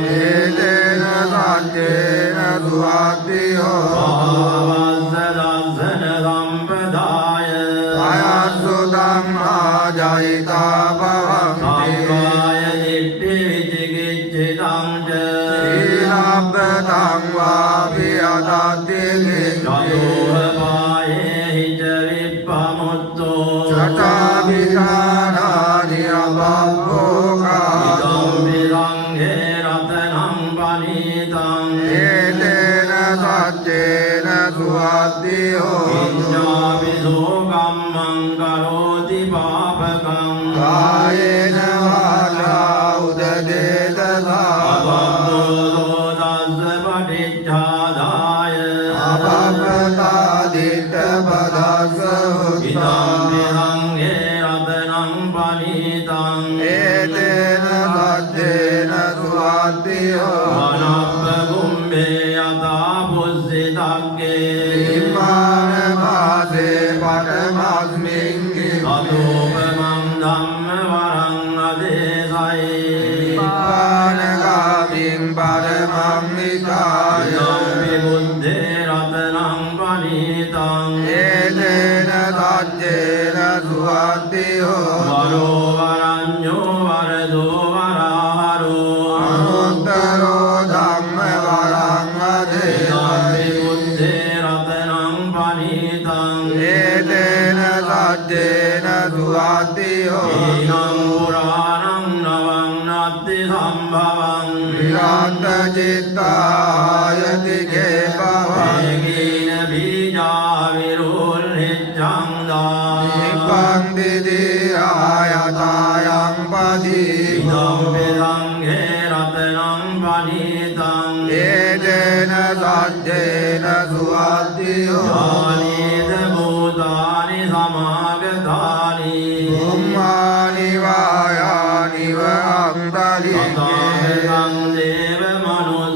Ede na सुवातियो भावसदर्शन संप्रदाय आयासु धम्मा जयिता भवन्ति सात्वाय दिट्ठि विचिकित्सितं च शीलब्धं वापि अदति ततोपाये हि च विप्पमुत्तो चटाभिधानानि अभवोगा इदं विरङ्गे रत्नं पनीतम् एतेन सत्येन सुवाद्यो किञ्चापि शोकं करोति पापकम् कायेन वाचा उददेतसा अबद्धोदस्य पठिच्छादाय अपपतादितपदस्य इदं विरङ्गे रत्नं पनीतम् एतेन सत्येन सुवाद्यो वनप्रकुम्भे यथा पुष्टितज्ञे इमानमासे परमस्मिन् ततोपमं धम्मवरं अदेशये निपानगामिं परमं निधाय इदं विबुद्धे रत्नं पनीतम् एतेन सत्येन सुवाद्यो वरो वरन्यो वरदो वराहरो अनुत्तरो धम्मवरं इदं अधेशये विबुद्धे रत्नं पनीतम् एतेन सत्येन सुवाद्यो हीनं पुराणं नवं नास्ति सम्भवम् विरान्तचित्तायति केशवम् येन बीजा विरोल्निच्छन्दा निपन्दिधिरायतायं पदी इदं विरङ्गे रत्नं पनीतम् एतेन सत्येन सुवाद्यो यानीत भूतानि समागतानि ब्रह्माणि वायानि तथागतं वन्तरिक्षे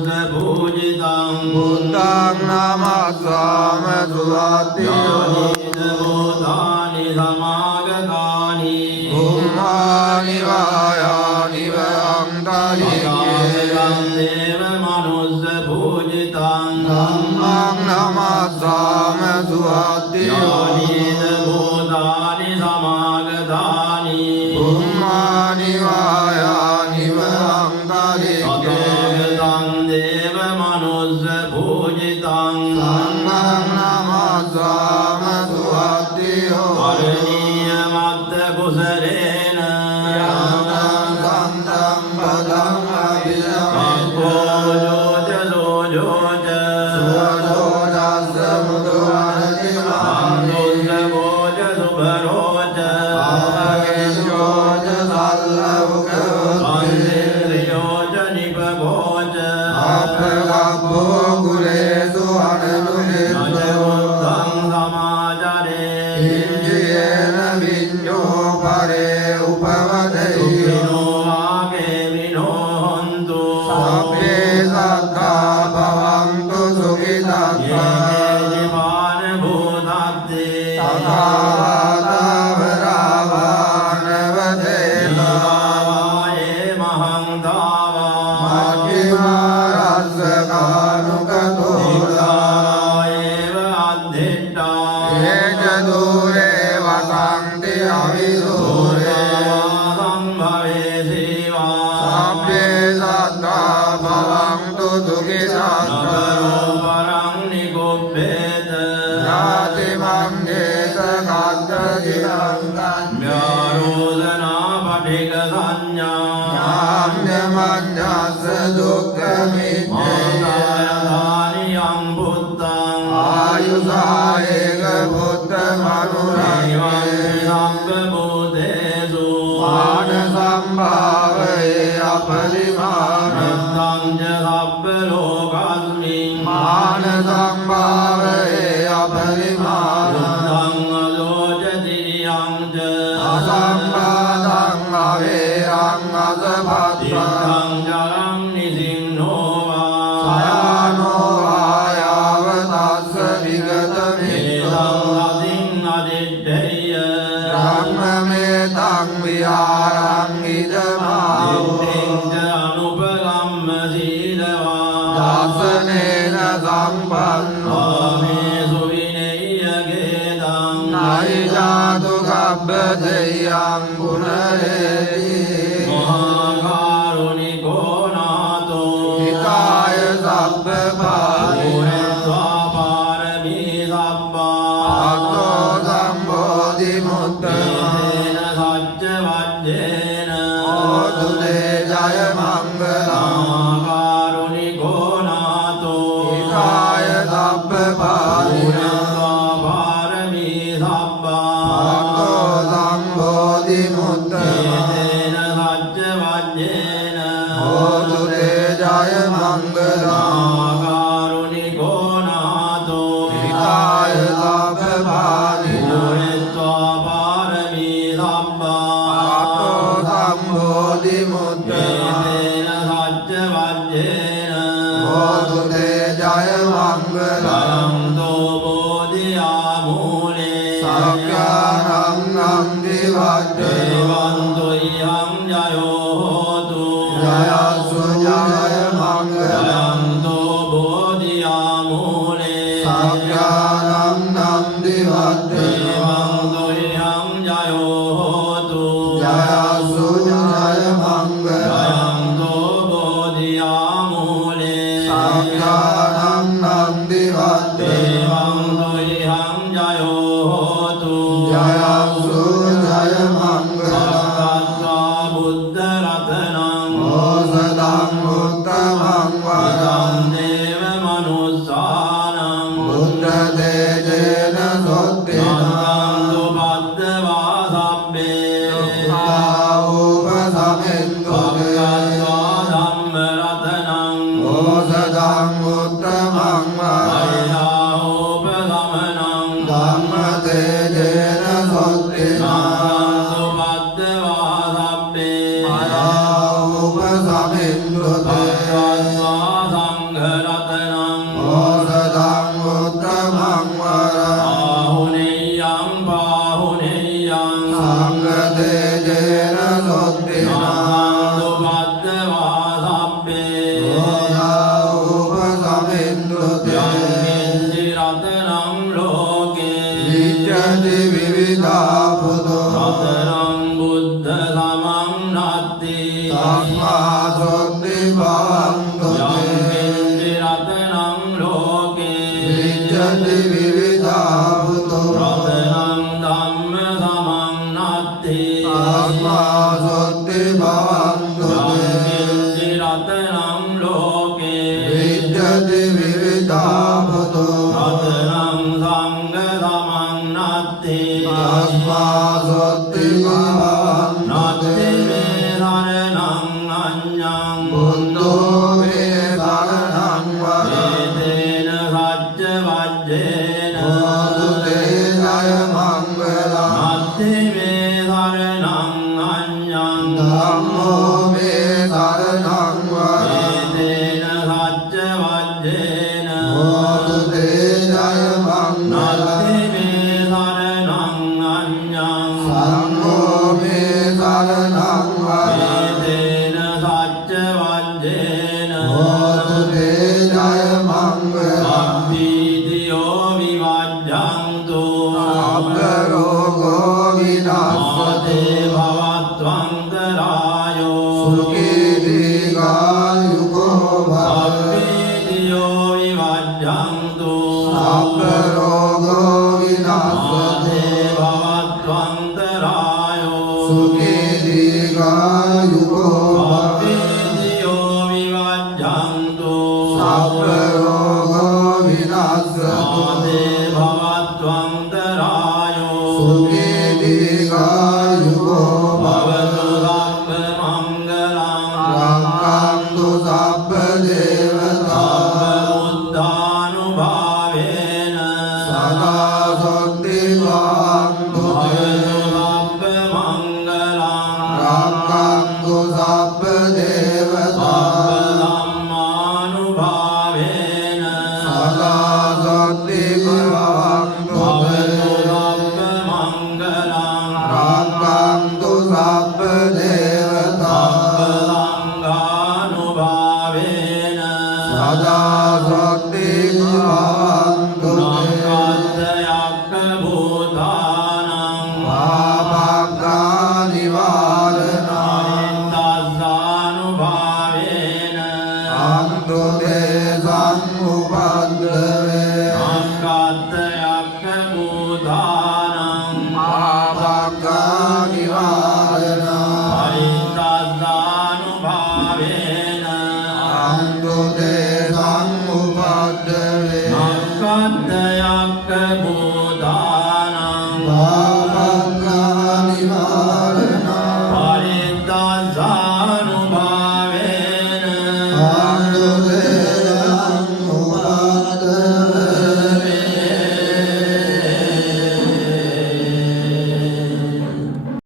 देवमनुष्यपूजितं बुद्धं नमस्वामि सुवाद्यो यानीत भूतानि समागतानि ब्रह्माणि वायानि वन्तरिक्षे तथागतं देवमनुष्यपूजितं धम्मं नमस्वामि सुवाद्यो यानीत भूतानि समागतानि ब्रह्माणि वायानि वन्तरिक्षे तथागतं देवमनुष्यपूजितं धम्मं नमस्वामि सुवाद्यो करणीयमत्तकुशलेन सन्तं पदम् भक्तो जोच सुवरोजस्य मुदुवनतिमान् भक्तोज सुभरोच आगेशोज सल्लवकवस्ति अन्त्रियोच निपभोच अप्रगभो कुलेषु अननुनिष्ठो नचमुत्तं समाचरे किञ्चिदेन विඤ्ඤो परे उपवदय्य सुखिनो वागे विनोहन्तु सभ्ये सद्धा भवन्तु सुखिनः येजिमानभूताब्दे तथा वातावरावानवधेन जीवाये महं दावा मध्यमारस्य कानुकतो एव अद्धिष्ठा ये च दूरे वसन्ति अविदूरे सम्भवे शिवा सभ्ये सद्धा भवन्तु सुखिनः परं निगुभ्येत ज्ञातिमन्येत कान्तजिनं व्यारोदना पठिकसंज्ञा ज्ञान्यमन्यस्य दुःखमित्येय मातायधानि यं बुद्धं आयुषा एकबुद्धमनुरङ्गे सर्वभूतेषु मानसम्भावये अपरिमाणम् तं च सर्वलोकस्मिन् मानसम्भावये अपरिमाणम् तं अलोचति यं च असम्बाधम् अवेयम् असभद्रम् तीर्थं जलं निसिन्नो वा सयानो वा यावतस्य विगतमित्रम् रतिं ब्रह्ममेतं विहारम् इदमाहु च अनुपगम्य शीलवा दासनेन सम्प පන්නෝ ආමේසු විනේයගේදං නයිජාතු කබ්බදෙයං පුනරේති මහා කරුණිකෝ නාතෝ හිතාය සබ්බ පාරි පුරත්වා පාරමී සබ්බා අතෝ සම්බෝධි මුත්තමා සච්ච වජ්ජේන හෝතු තේ ජය මංගලං කරුණිකෝ නාතෝ හිතාය සබ්බ පාරි පුරත්වා පාරමී සබ්බා අතෝ සම්බෝධි මුත්තමා සච්ච වජ්ජේන හෝතු තේ ජය මංගලං කරුණිකෝ නාතෝ හිතාය සබ්බ පාරි පුරත්වා පාරමී සබ්බා අතෝ සම්බෝධි මුත්තමා සච්ච වජ්ජේන හෝතු තේ ජය මංගලං බලන්තෝ බෝධියා මූලේ සක්ඛානං නන්දි වද්දේ දේවන්තෝ යං ජයෝ හෝතු ජයසු ජය මංගලං බලන්තෝ බෝධියා මූලේ සක්ඛානං නන්දි වද්දේ දේවන්තෝ යං ජයෝ හෝතු ජයසු ජය මංගලං බලන්තෝ බෝධියා මූලේ සක්ඛානං නන්දි වද්දේ දේවන්තෝ යං ජයෝ හෝතු ජයසු ජය මංගලං සක්කත්වා බුද්ධ රතනං ඕසදං උත්තමං වදං ඉදං දේව මනුස්සානං බුද්ධ තේජේන සොත්තින නන්දු බද්දවා සබ්බේ උපසමෙන්තුතේ සක්කත්වා ධම්ම රතනං ඕසදං උත්තමං වදං අරියාෝපගමනං ධම්ම තේජේන සොත්තින නන්දු බද්දවා සබ්බේ උපසමෙන්තුතේ සක්කත්වා සංඝ රතනං ඕසදං උත්තමං වදං ආහුනේයං පාහුනේයං සංඝ තේජේන සොත්තින නන්දු බද්දවා සබ්බේ උපසමෙන්තුතේ යං රතනං ලෝකේ විච්ඡති විවිධා පුදෝ රතනං බුද්ධ සමං නත්ති තස්මා සොත්ති භවන්තුතේ යං රතනං ලෝකේ විච්ඡති විවිධා පුදෝ රතනං ධම්ම සමං නත්ති තස්මා සොත්ති භවන්තුතේ යං රතනං ලෝකේ විච්ඡති විවිධා පුදෝ රතනං සංඝ සමං නත්ති තස්මා සොත්ති නත්ති භවන්තුතේ මේ සරණං අඤ්ඤං බුද්ධෝ මේ සරණං වදං ඒතේන සච්ච වජ්ජේන හෝතු තේ ජය මංගලං නත්ති මේ සරණං අඤ්ඤං ධම්මෝ මේ සරණං වදං ඒතේන සච්ච වජ්ජේන හෝතු තේ ජය මංගලං නත්ති මේ සරණං අඤ්ඤං සංඝෝ මේ සරණං වදං ඒතේන සච්ච වජ්ජේන හෝතු තේ ජය මංගලං සම්පීතියෝ විවජ්ජන්තු සබ්බ රෝගෝ විනාශතේ මාතේ භවත්වන්තරායෝ සුඛී දීඝායුකෝ භව සම්පීතියෝ විවජ්ජන්තු සබ්බ රෝගෝ විනාශතේ මාතේ භවත්වන්තරායෝ සුඛී දීඝායුකෝ භව සම්පීතියෝ විවජ්ජන්තු සබ්බ රෝගෝ විනාශතේ මාතේ භවත්වන්තරායෝ සුඛී දීඝායුකෝ භවතු සබ්බ මංගලං රක්ඛන්තු සබ්බ දේවතා බුද්ධානුභාවේන සදා සොත්ති භවන්තු භවතු සබ්බ මංගලං රක්ඛන්තු සබ්බ දේවතා ධම්මානුභාවේන සදා සොත්ති භවන්තු භවතු සබ්බ මංගලං රක්ඛන්තු සබ්බ දේවතා සංඝානුභාවේන සදා සොත්ති භවන්තු අන්තු තේසං උපද්දවේ අක්කත් යක්ක භූතානං මහාභග්ගා නිවාරණා පරිත්තද්ධානුභාවේන අන්තු තේ